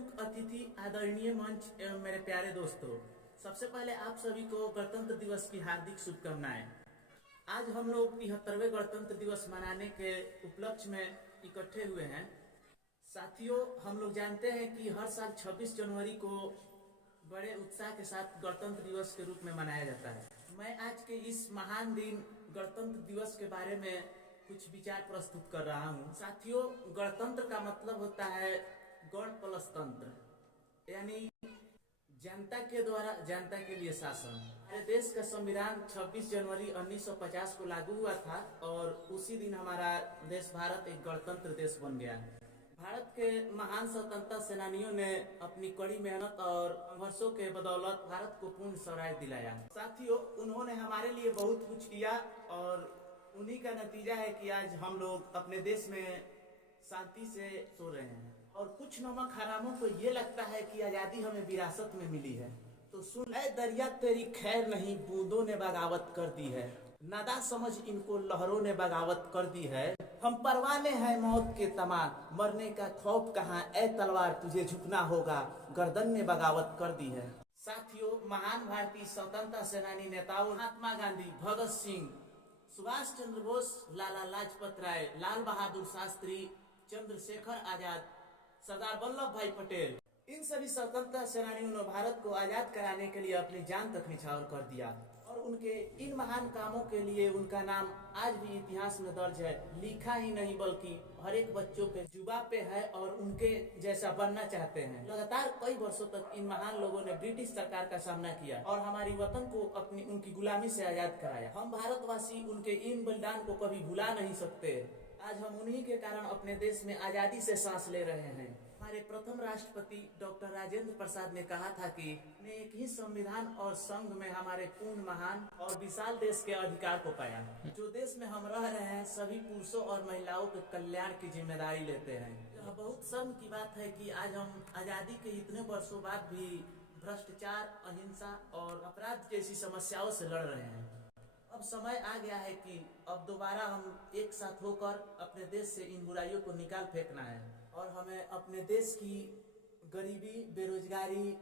प्रमुख अतिथि, आदरणीय मंच एवं मेरे प्यारे दोस्तों, सबसे पहले आप सभी को गणतंत्र दिवस की हार्दिक शुभकामनाएं। आज हम लोग 73वें गणतंत्र दिवस मनाने के उपलक्ष्य में इकट्ठे हुए हैं। साथियों, हम लोग जानते हैं कि हर साल 26 जनवरी को बड़े उत्साह के साथ गणतंत्र दिवस के रूप में मनाया जाता है। मैं आज के इस महान दिन गणतंत्र दिवस के बारे में कुछ विचार प्रस्तुत कर रहा हूँ। साथियों, गणतंत्र का मतलब होता है गण प्लस तंत्र, यानी जनता के द्वारा जनता के लिए शासन। हमारे देश का संविधान 26 जनवरी 1950 को लागू हुआ था और उसी दिन हमारा देश भारत एक गणतंत्र देश बन गया। भारत के महान स्वतंत्रता सेनानियों ने अपनी कड़ी मेहनत और संघर्षों के बदौलत भारत को पूर्ण स्वराज दिलाया। साथियों, उन्होंने हमारे लिए बहुत कुछ किया और उन्हीं का नतीजा है कि आज हम लोग अपने देश में शांति से सो रहे हैं। और कुछ नमक हरामों को ये लगता है कि आजादी हमें विरासत में मिली है, तो सुन ऐ दरिया तेरी खैर नहीं, बूंदों ने बगावत कर दी है। नादा समझ इनको लहरों ने बगावत कर दी है। हम परवाने हैं मौत के तमाम, मरने का खौफ कहाँ, ऐ तलवार तुझे झुकना होगा, गर्दन ने बगावत कर दी है। साथियों, महान भारतीय स्वतंत्रता सेनानी नेताओं महात्मा गांधी, भगत सिंह, सुभाष चंद्र बोस, लाला लाजपत राय, लाल बहादुर शास्त्री, चंद्रशेखर आजाद, सरदार वल्लभ भाई पटेल, इन सभी स्वतंत्रता सेनानियों ने भारत को आजाद कराने के लिए अपनी जान तक निछावर कर दिया। और उनके इन महान कामों के लिए उनका नाम आज भी इतिहास में दर्ज है। लिखा ही नहीं बल्कि हर एक बच्चों के जुबा पे है और उनके जैसा बनना चाहते हैं। लगातार कई वर्षों तक इन महान लोगों ने ब्रिटिश सरकार का सामना किया और हमारी वतन को अपनी उनकी गुलामी से आजाद कराया। हम भारतवासी उनके इन बलिदान को कभी भुला नहीं सकते। आज हम उन्हीं के कारण अपने देश में आजादी से सांस ले रहे हैं। हमारे प्रथम राष्ट्रपति डॉक्टर राजेंद्र प्रसाद ने कहा था कि ने एक ही संविधान और संघ में हमारे पूर्ण महान और विशाल देश के अधिकार को पाया। जो देश में हम रह रहे हैं, सभी पुरुषों और महिलाओं के कल्याण की जिम्मेदारी लेते हैं। यह बहुत शर्म की बात है कि आज हम आजादी के इतने वर्षों बाद भी भ्रष्टाचार, अहिंसा और अपराध जैसी समस्याओं से लड़ रहे हैं। अब समय आ गया है कि अब दोबारा हम एक साथ होकर अपने देश से इन बुराइयों को निकाल फेंकना है और हमें अपने देश की गरीबी, बेरोजगारी,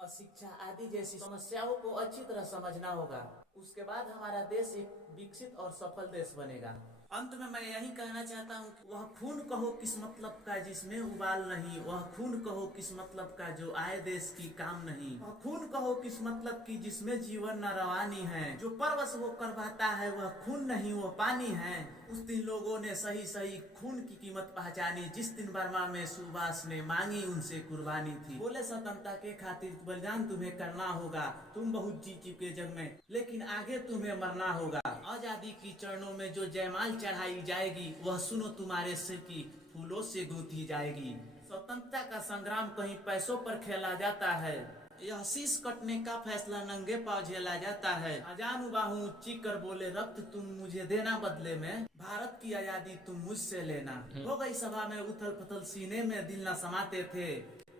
अशिक्षा आदि जैसी समस्याओं को अच्छी तरह समझना होगा। उसके बाद हमारा देश एक विकसित और सफल देश बनेगा। अंत में मैं यही कहना चाहता हूँ, वह खून कहो किस मतलब का जिसमें उबाल नहीं, वह खून कहो किस मतलब का जो आए देश की काम नहीं, वह खून कहो किस मतलब की जिसमें जीवन न रवानी है, जो परवश वो कर बहता है वह खून नहीं वो पानी है। उस दिन लोगों ने सही सही खून की कीमत पहचानी, जिस दिन बर्मा में सुभाष ने मांगी उनसे कुर्बानी थी। बोले स्वतंत्रता के खातिर बलिदान तुम्हें करना होगा, तुम बहुत जी चुके जग में, लेकिन आगे तुम्हें मरना होगा। आजादी की चरणों में जो जयमाल चढ़ाई जाएगी, वह सुनो तुम्हारे सिर की फूलों से गूंथी जाएगी। स्वतंत्रता का संग्राम कहीं पैसों पर खेला जाता है, यह शीश कटने का फैसला नंगे पांव झेला जाता है। अजान बाहू चीख कर बोले रक्त तुम मुझे देना, बदले में भारत की आजादी तुम मुझसे लेना। हो गई सभा में उथल पुथल, सीने में दिल न समाते थे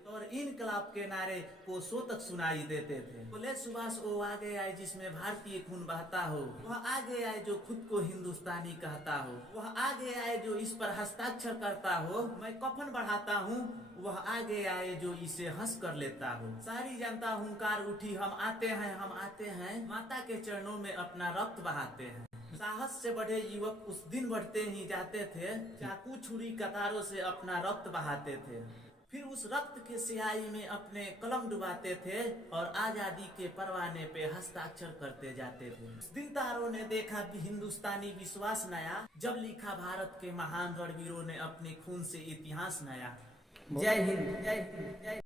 और इनकलाब के नारे कोसों तक सुनाई देते थे। बोले सुभाष वो आगे आए जिसमें भारतीय खून बहता हो, वह आगे आए जो खुद को हिंदुस्तानी कहता हो, वह आगे आए जो इस पर हस्ताक्षर करता हो, मैं कफन बढ़ाता हूँ, वह आगे आए जो इसे हंस कर लेता हो। सारी जनता हुंकार उठी, हम आते हैं हम आते हैं, माता के चरणों में अपना रक्त बहाते हैं। साहस से बढ़े युवक उस दिन बढ़ते ही जाते थे, चाकू छुरी कतारों से अपना रक्त बहाते थे, फिर उस रक्त के सिहाई में अपने कलम डुबाते थे और आजादी के परवाने पे हस्ताक्षर करते जाते थे। उस दिन तारों ने देखा कि हिंदुस्तानी विश्वास नया, जब लिखा भारत के महान रणवीरों ने अपने खून से इतिहास नया। जय हिंद, जय हिंद, जय